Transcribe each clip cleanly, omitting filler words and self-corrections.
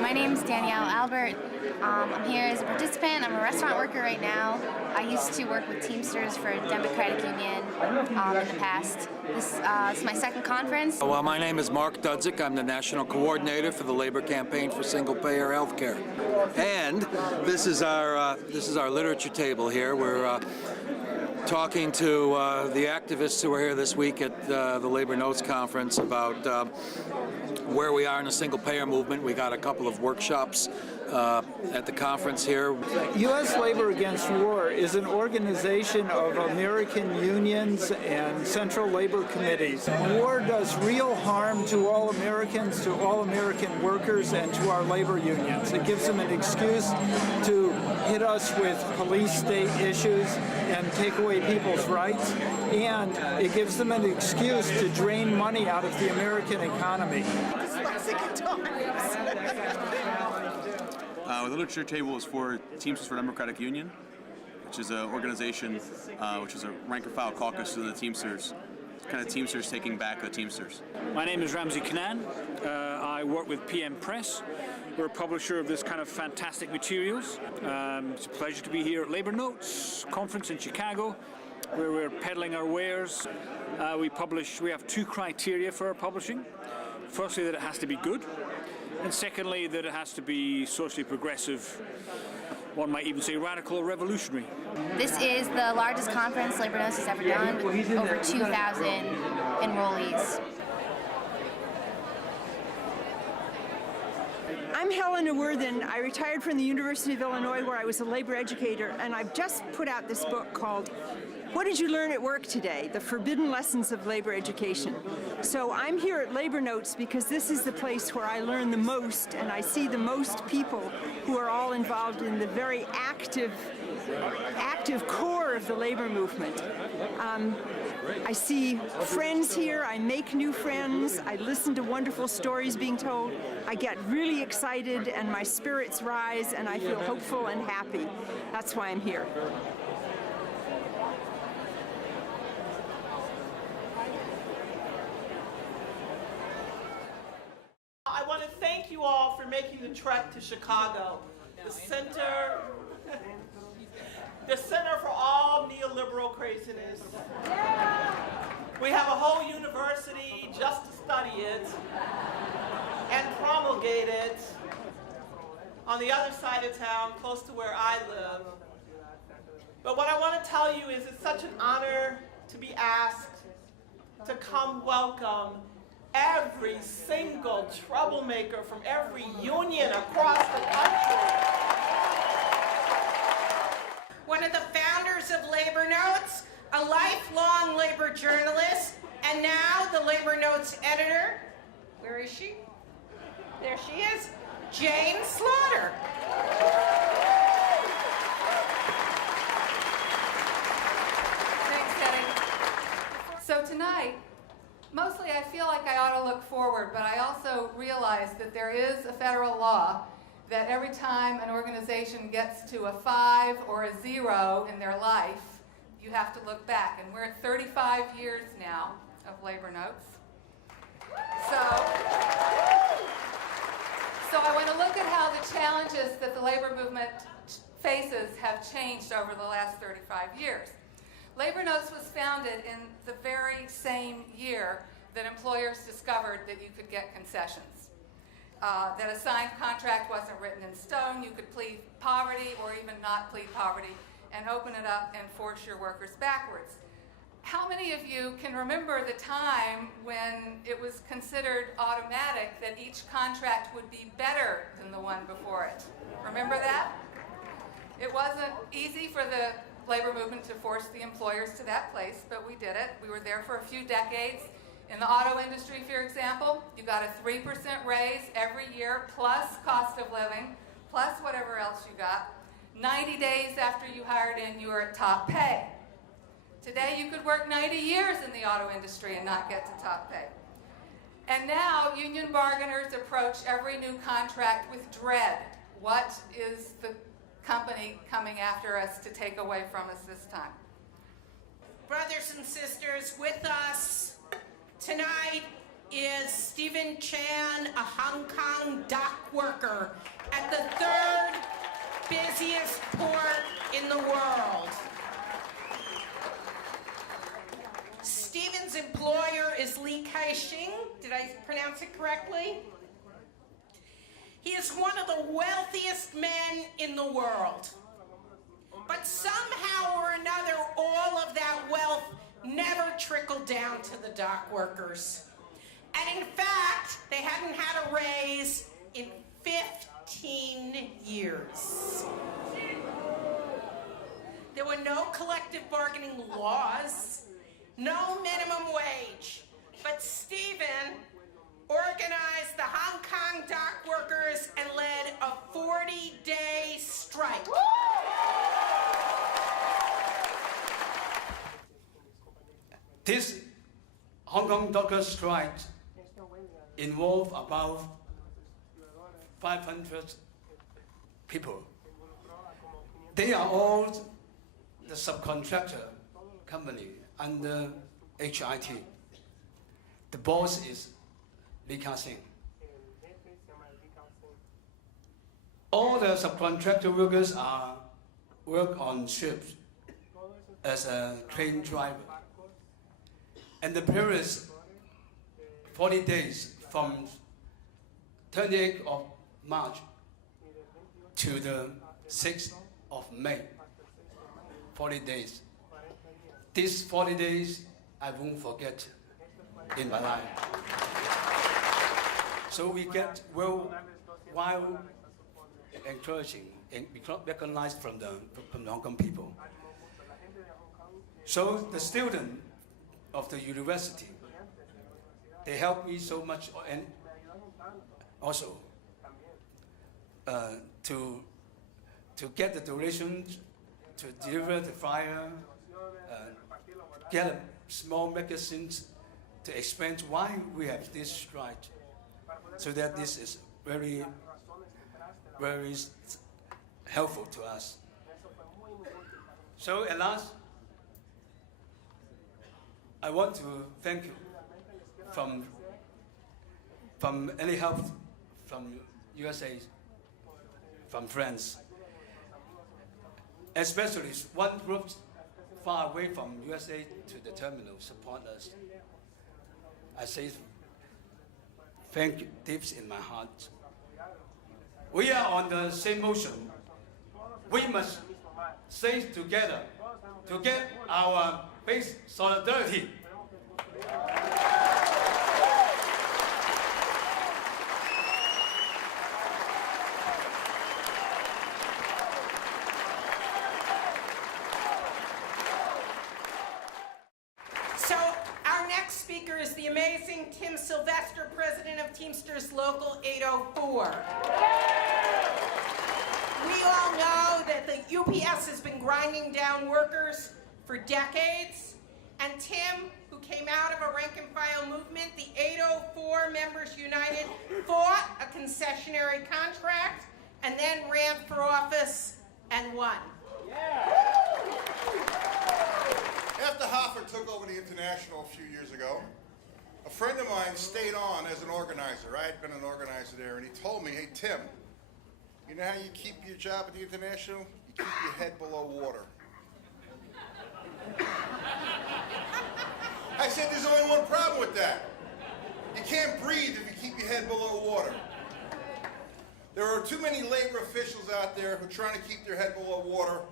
My name's Danielle Albert. I'm here as a participant. I'm a restaurant worker right now. I used to work with Teamsters for a Democratic Union in the past. This is my second conference. Well, my name is Mark Dudzik. I'm the National Coordinator for the Labor Campaign for Single-Payer Healthcare. And this is our literature table here. We're talking to the activists who are here this week at the Labor Notes Conference about where we are in the single-payer movement. We got a couple of workshops at the conference here. U.S. Labor Against War is an organization of American unions and central labor committees. War does real harm to all Americans, to all American workers, and to our labor unions. It gives them an excuse to hit us with police state issues and take away people's rights, and it gives them an excuse to drain money out of the American economy. The literature table is for Teamsters for Democratic Union, which is an organization, which is a rank-and-file caucus of the Teamsters. It's kind of Teamsters taking back the Teamsters. My name is Ramsey Kanan. I work with PM Press. We're a publisher of this kind of fantastic materials. It's a pleasure to be here at Labor Notes conference in Chicago, where we're peddling our wares. We have two criteria for our publishing. Firstly, that it has to be good, and secondly, that it has to be socially progressive. One might even say radical or revolutionary. This is the largest conference Labor Notes has ever done, with over 2,000 enrollees. I'm Helena Worthen. I retired from the University of Illinois, where I was a labor educator, and I've just put out this book called What Did You Learn at Work Today? The Forbidden Lessons of Labor Education. So I'm here at Labor Notes because this is the place where I learn the most, and I see the most people who are all involved in the very active core of the labor movement. I see friends here, I make new friends, I listen to wonderful stories being told, I get really excited and my spirits rise and I feel hopeful and happy. That's why I'm here. I want to thank you all for making the trek to Chicago, the center for all neoliberal craziness. We have a whole university just to study it and promulgate it on the other side of town, close to where I live. But what I want to tell you is it's such an honor to be asked to come welcome every single troublemaker from every union across the country. One of the founders of Labor Notes, a lifelong labor journalist, and now the Labor Notes editor. Where is she? There she is, Jane Slaughter. Thanks, Eddie. So tonight, mostly I feel like I ought to look forward, but I also realize that there is a federal law that every time an organization gets to a 5 or a 0 in their life, you have to look back. And we're at 35 years now of Labor Notes. So I want to look at how the challenges that the labor movement faces have changed over the last 35 years. Labor Notes was founded in the very same year that employers discovered that you could get concessions. That a signed contract wasn't written in stone, you could plead poverty or even not plead poverty and open it up and force your workers backwards. How many of you can remember the time when it was considered automatic that each contract would be better than the one before it? Remember that? It wasn't easy for the labor movement to force the employers to that place, but we did it. We were there for a few decades. In the auto industry, for example, you got a 3% raise every year, plus cost of living, plus whatever else you got. 90 days after you hired in, you were at top pay. Today, you could work 90 years in the auto industry and not get to top pay. And now, union bargainers approach every new contract with dread. What is the company coming after us to take away from us this time? Brothers and sisters, with us tonight is Stephen Chan, a Hong Kong dock worker at the third busiest port in the world. Stephen's employer is Li Kai-shing. Did I pronounce it correctly? He is one of the wealthiest men in the world. But somehow or another, all of that wealth never trickled down to the dock workers. And in fact, they hadn't had a raise in 15 years. There were no collective bargaining laws, no minimum wage, but Stephen organized the Hong Kong dock workers and led a 40-day strike. This Hong Kong dockers strike involved about 500 people. They are all the subcontractor company under HIT. The boss is Li Ka-shing. All the subcontractor workers work on ships as a train driver. And the period is 40 days from 28th of March to the 6th of May. 40 days. These 40 days I won't forget in my life. So we get worldwide encouraging and recognized from the Hong Kong people. So the student of the university, they helped me so much, and also to get the donations, to deliver the flyer, get a small magazines to explain why we have this strike, so that this is very, very helpful to us. So at last, I want to thank you from any help from USA, from friends, especially one group far away from USA to the terminal support us. I say thank you deep in my heart. We are on the same motion. We must stay together to get our base solidarity. So our next speaker is the amazing Sylvester, President of Teamsters Local 804. We all know that the UPS has been grinding down workers for decades, and Tim, who came out of a rank-and-file movement, the 804 Members United, fought a concessionary contract and then ran for office and won. After Hoffer took over the International a few years ago, a friend of mine stayed on as an organizer. I had been an organizer there, and he told me, hey, Tim, you know how you keep your job at the International? You keep your head below water. I said, there's only one problem with that. You can't breathe if you keep your head below water. There are too many labor officials out there who are trying to keep their head below water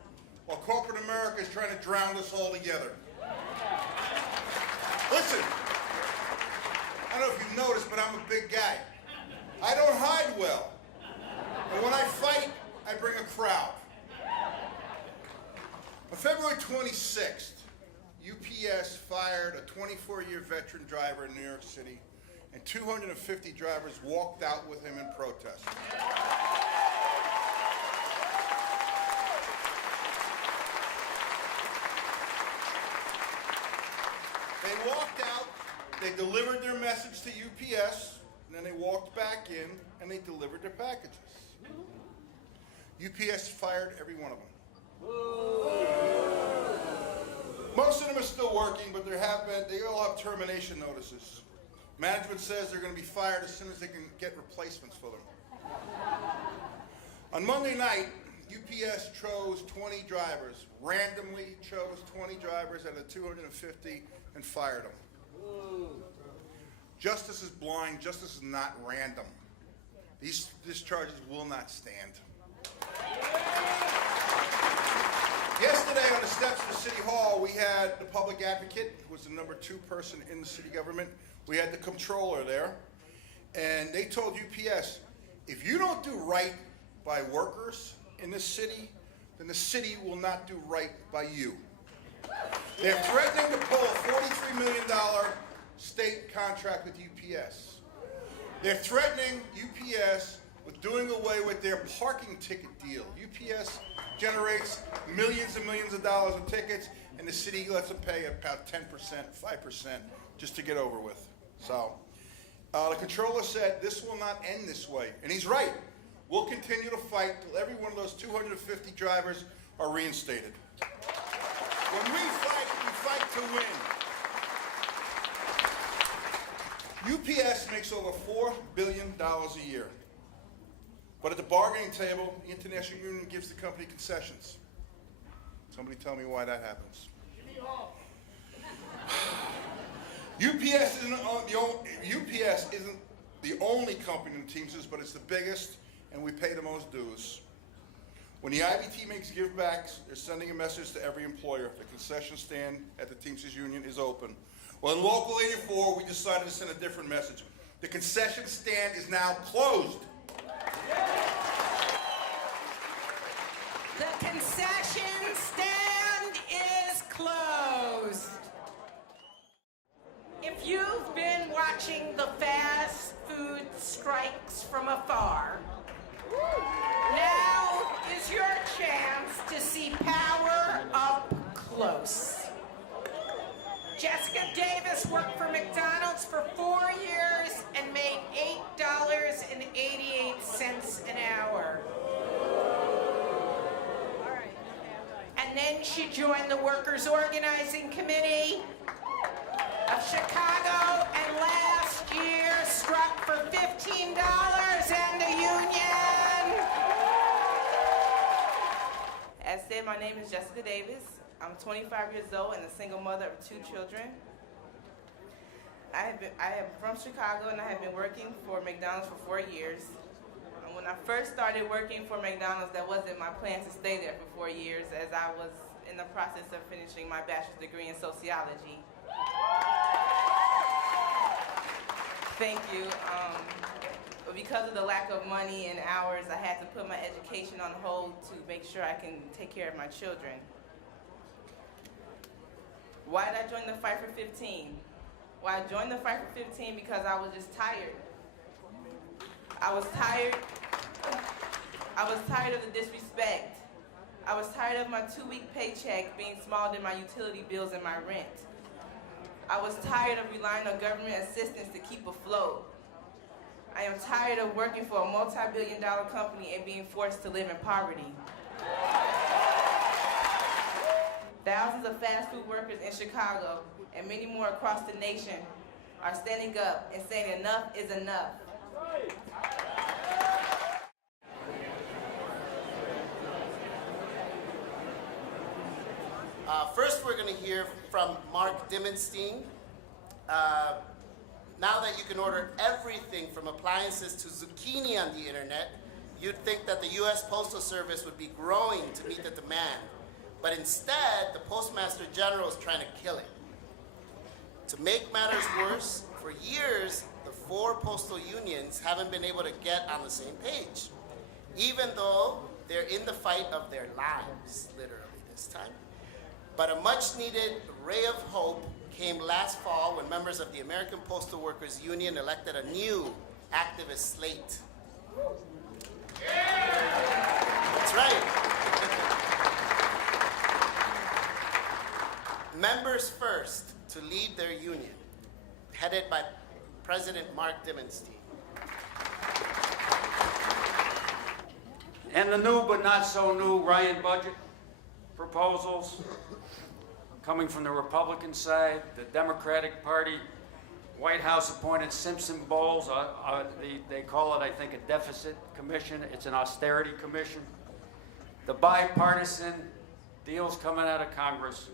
while corporate America is trying to drown us all together. Listen, I don't know if you've noticed, but I'm a big guy. I don't hide well. And when I fight, I bring a crowd. On February 26th, UPS fired a 24-year veteran driver in New York City, and 250 drivers walked out with him in protest. They walked out, they delivered their message to UPS, and then they walked back in and they delivered their packages. UPS fired every one of them. Most of them are still working, but they all have termination notices. Management says they're going to be fired as soon as they can get replacements for them. On Monday night, UPS chose 20 drivers, randomly chose 20 drivers out of 250 and fired them. Justice is blind. Justice is not random. These charges will not stand. Yesterday on the steps of the City Hall, we had the public advocate, who was the number 2 person in the city government. We had the comptroller there, and they told UPS, if you don't do right by workers in this city, then the city will not do right by you. They're threatening to pull a $43 million state contract with UPS. They're threatening UPS with doing away with their parking ticket deal. UPS generates millions and millions of dollars in tickets, and the city lets them pay about 10%, 5% just to get over with. So the controller said this will not end this way, and he's right. We'll continue to fight till every one of those 250 drivers are reinstated. When we fight to win. UPS makes over $4 billion a year. But at the bargaining table, the International Union gives the company concessions. Somebody tell me why that happens. UPS isn't the only company in the Teamsters, but it's the biggest, and we pay the most dues. When the IBT makes givebacks, they're sending a message to every employer. The concession stand at the Teamsters Union is open. Well, in Local 84, we decided to send a different message. The concession stand is now closed. The concession stand is closed. If you've been watching the fast food strikes from afar, now is your chance to see power up close. Jessica Davis worked for McDonald's for 4 years and made $8.88 an hour. And then she joined the Workers' Organizing Committee of Chicago, and last year struck for $15 and a union. As said, my name is Jessica Davis. I'm 25 years old and a single mother of 2 children. I am from Chicago, and I have been working for McDonald's for 4 years. When I first started working for McDonald's, that wasn't my plan to stay there for 4 years, as I was in the process of finishing my bachelor's degree in sociology. Thank you. But because of the lack of money and hours, I had to put my education on hold to make sure I can take care of my children. Why did I join the Fight for 15? Well, I joined the Fight for 15 because I was just tired. I was tired of the disrespect. I was tired of my 2-week paycheck being smaller than my utility bills and my rent. I was tired of relying on government assistance to keep afloat. I am tired of working for a multi-billion-dollar company and being forced to live in poverty. Thousands of fast food workers in Chicago and many more across the nation are standing up and saying enough is enough. First, we're going to hear from Mark Dimondstein. Now that you can order everything from appliances to zucchini on the internet, you'd think that the U.S. Postal Service would be growing to meet the demand. But instead, the Postmaster General is trying to kill it. To make matters worse, for years, the 4 postal unions haven't been able to get on the same page, even though they're in the fight of their lives, literally this time. But a much-needed ray of hope came last fall when members of the American Postal Workers Union elected a new activist slate. That's right. Members First to lead their union, headed by President Mark Dimondstein. And the new but not so new Ryan budget proposals coming from the Republican side, the Democratic Party White House appointed Simpson Bowles. They call it, I think, a deficit commission. It's an austerity commission. The bipartisan deals coming out of Congress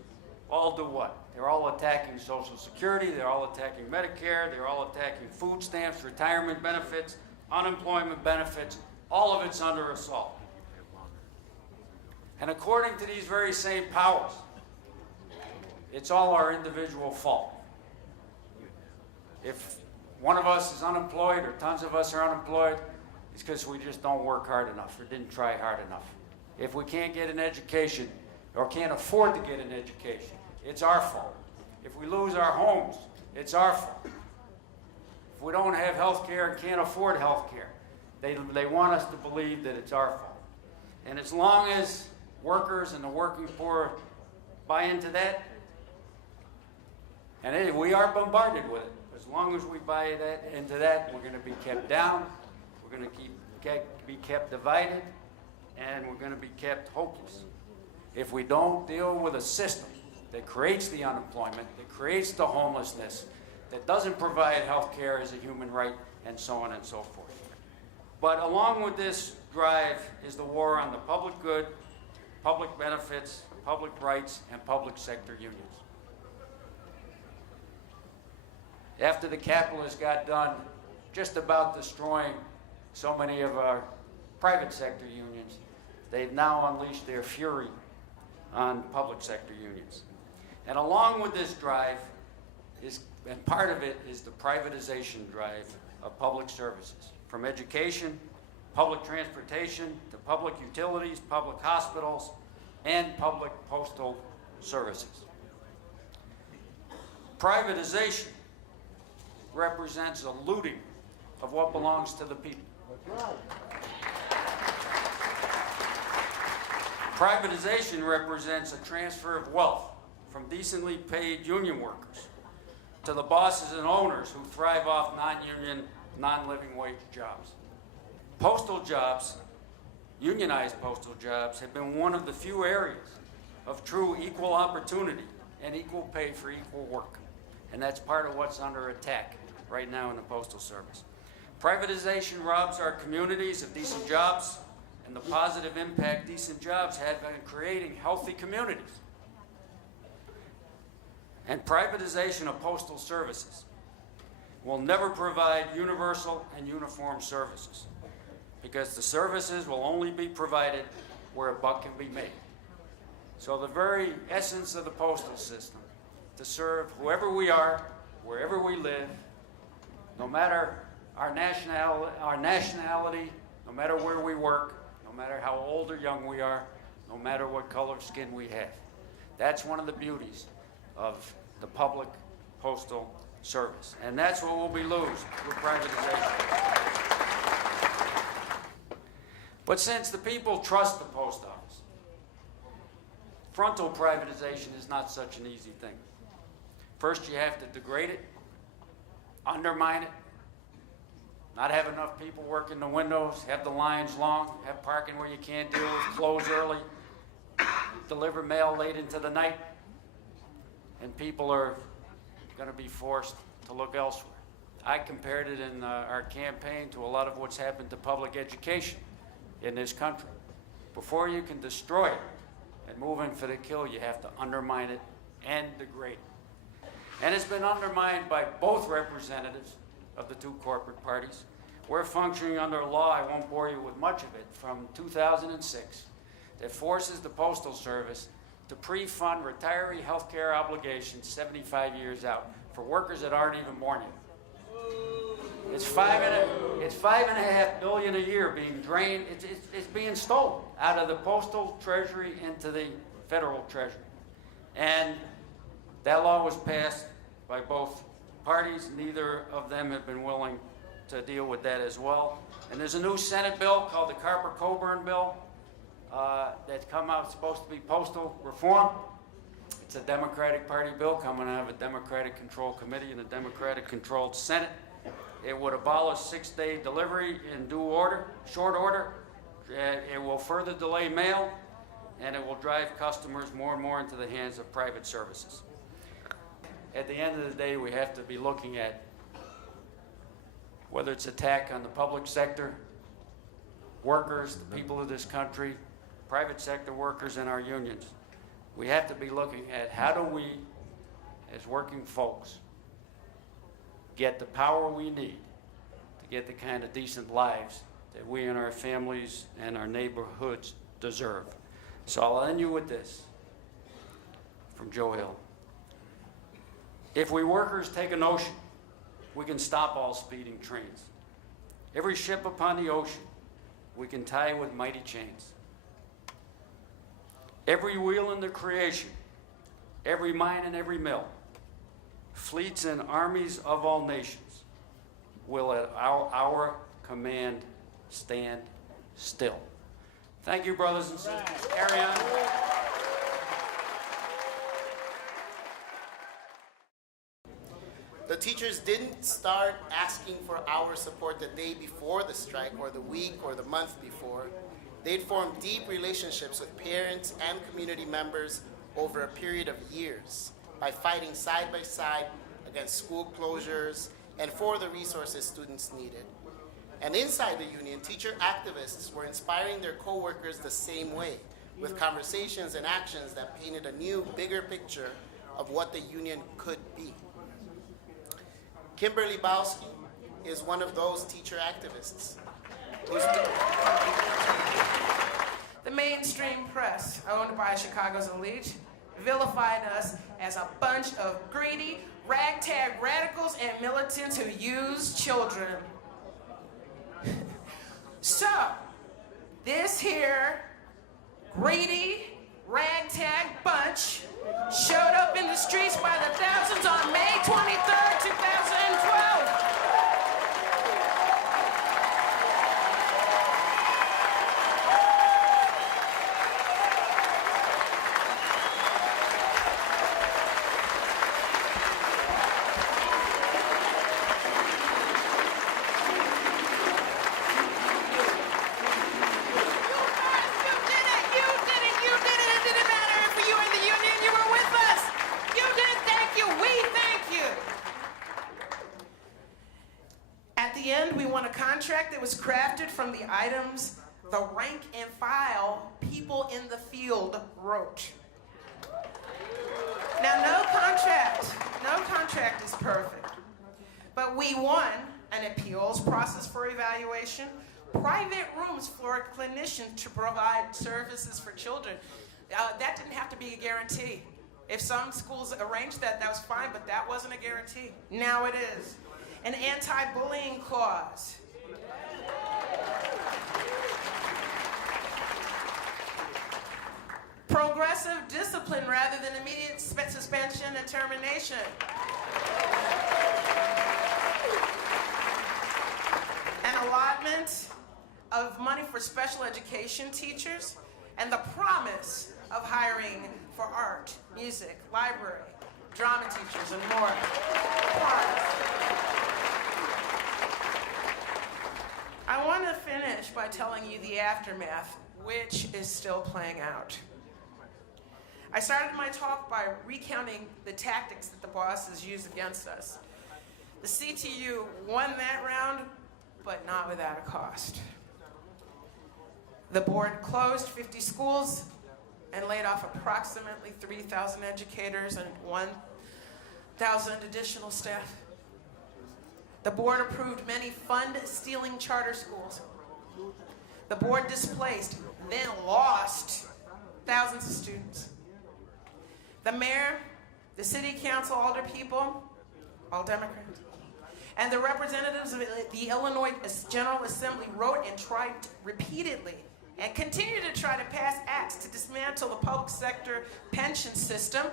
all do what? They're all attacking Social Security, they're all attacking Medicare, they're all attacking food stamps, retirement benefits, unemployment benefits. All of it's under assault. And according to these very same powers, it's all our individual fault. If one of us is unemployed or tons of us are unemployed, it's because we just don't work hard enough or didn't try hard enough. If we can't get an education or can't afford to get an education, it's our fault. If we lose our homes, it's our fault. If we don't have health care and can't afford health care, they want us to believe that it's our fault. And as long as workers and the working poor buy into that, and we are bombarded with it, as long as we buy into that, we're going to be kept down, we're going to be kept divided, and we're going to be kept hopeless. If we don't deal with a system that creates the unemployment, that creates the homelessness, that doesn't provide health care as a human right, and so on and so forth. But along with this drive is the war on the public good, public benefits, public rights, and public sector unions. After the capitalists got done just about destroying so many of our private sector unions, they've now unleashed their fury on public sector unions. And along with this drive and part of it is the privatization drive of public services, from education, public transportation, to public utilities, public hospitals, and public postal services. Privatization represents a looting of what belongs to the people. Privatization represents a transfer of wealth from decently paid union workers to the bosses and owners who thrive off non-union, non-living wage jobs. Postal jobs, unionized postal jobs, have been one of the few areas of true equal opportunity and equal pay for equal work. And that's part of what's under attack right now in the Postal Service. Privatization robs our communities of decent jobs and the positive impact decent jobs have in creating healthy communities. And privatization of postal services will never provide universal and uniform services, because the services will only be provided where a buck can be made. So the very essence of the postal system, to serve whoever we are, wherever we live, no matter our nationality, no matter where we work, no matter how old or young we are, no matter what color of skin we have. That's one of the beauties of the public postal service. And that's what we'll be losing with privatization. But since the people trust the post office, frontal privatization is not such an easy thing. First, you have to degrade it, undermine it, not have enough people working the windows, have the lines long, have parking where you can't deal with, close early, deliver mail late into the night, and people are going to be forced to look elsewhere. I compared it in our campaign to a lot of what's happened to public education in this country. Before you can destroy it and move in for the kill, you have to undermine it and degrade it. And it's been undermined by both representatives of the two corporate parties. We're functioning under a law, I won't bore you with much of it, from 2006 that forces the Postal Service to pre-fund retiree health care obligations 75 years out for workers that aren't even born yet. It's $5.5 billion a year being drained. It's being stolen out of the postal treasury into the federal treasury. And that law was passed by both parties. Neither of them have been willing to deal with that as well. And there's a new Senate bill called the Carper-Coburn bill that's come out, supposed to be postal reform. It's a Democratic Party bill coming out of a Democratic-controlled committee in a Democratic-controlled Senate. It would abolish 6-day delivery in short order. It will further delay mail, and it will drive customers more and more into the hands of private services. At the end of the day, we have to be looking at whether it's attack on the public sector, workers, the people of this country, private sector workers, and our unions. We have to be looking at how do we, as working folks, get the power we need to get the kind of decent lives that we and our families and our neighborhoods deserve. So I'll end you with this from Joe Hill. If we workers take an ocean, we can stop all speeding trains. Every ship upon the ocean, we can tie with mighty chains. Every wheel in the creation, every mine and every mill, fleets and armies of all nations will at our command stand still. Thank you, brothers and sisters. Carry on. The teachers didn't start asking for our support the day before the strike or the week or the month before. They'd formed deep relationships with parents and community members over a period of years by fighting side by side against school closures and for the resources students needed. And inside the union, teacher activists were inspiring their co-workers the same way, with conversations and actions that painted a new, bigger picture of what the union could be. Kimberly Bowsky is one of those teacher activists. The mainstream press, owned by Chicago's elite, vilified us as a bunch of greedy, ragtag radicals and militants who use children. So, this here greedy, ragtag bunch showed up in the streets by the thousands on May 23rd, 2012. Was crafted from the items the rank and file people in the field wrote. Now, no contract is perfect, but we won an appeals process for evaluation, private rooms for clinicians to provide services for children. That didn't have to be a guarantee. If some schools arranged that, that was fine, but that wasn't a guarantee. Now it is. An anti-bullying clause. Progressive discipline rather than immediate suspension and termination. An allotment of money for special education teachers and the promise of hiring for art, music, library, drama teachers, and more. I want to finish by telling you the aftermath, which is still playing out. I started my talk by recounting the tactics that the bosses used against us. The CTU won that round, but not without a cost. The board closed 50 schools and laid off approximately 3,000 educators and 1,000 additional staff. The board approved many fund-stealing charter schools. The board displaced, then lost, thousands of students. The mayor, the city council, alderpeople, all Democrats, and the representatives of the Illinois General Assembly wrote and typed repeatedly and continue to try to pass acts to dismantle the public sector pension system.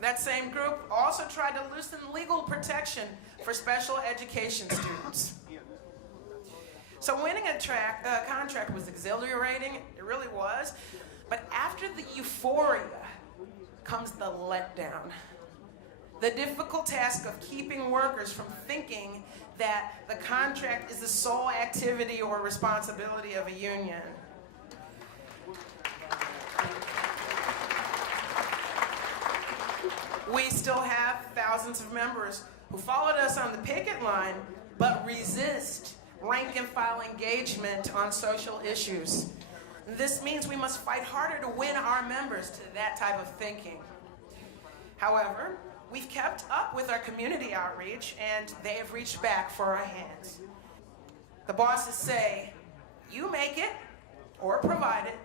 That same group also tried to loosen legal protection for special education students. So winning a contract was exhilarating, it really was. But after the euphoria comes the letdown. The difficult task of keeping workers from thinking that the contract is the sole activity or responsibility of a union. We still have thousands of members who followed us on the picket line, but resist rank and file engagement on social issues. This means we must fight harder to win our members to that type of thinking. However, we've kept up with our community outreach, and they have reached back for our hands. The bosses say, you make it or provide it,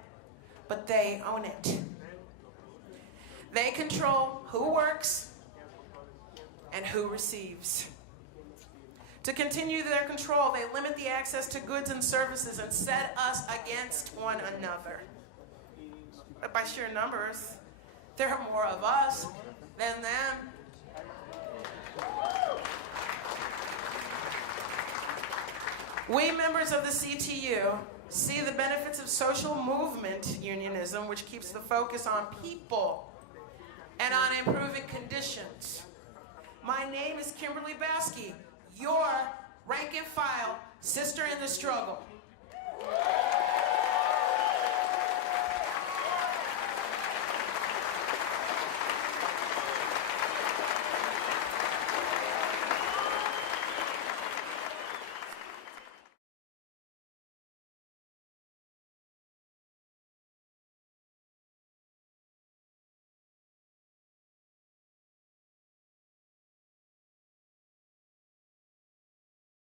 but they own it. They control who works and who receives. To continue their control, they limit the access to goods and services and set us against one another. But by sheer numbers, there are more of us than them. We members of the CTU see the benefits of social movement unionism, which keeps the focus on people and on improving conditions. My name is Kimberly Bowsky, your rank and file sister in the struggle.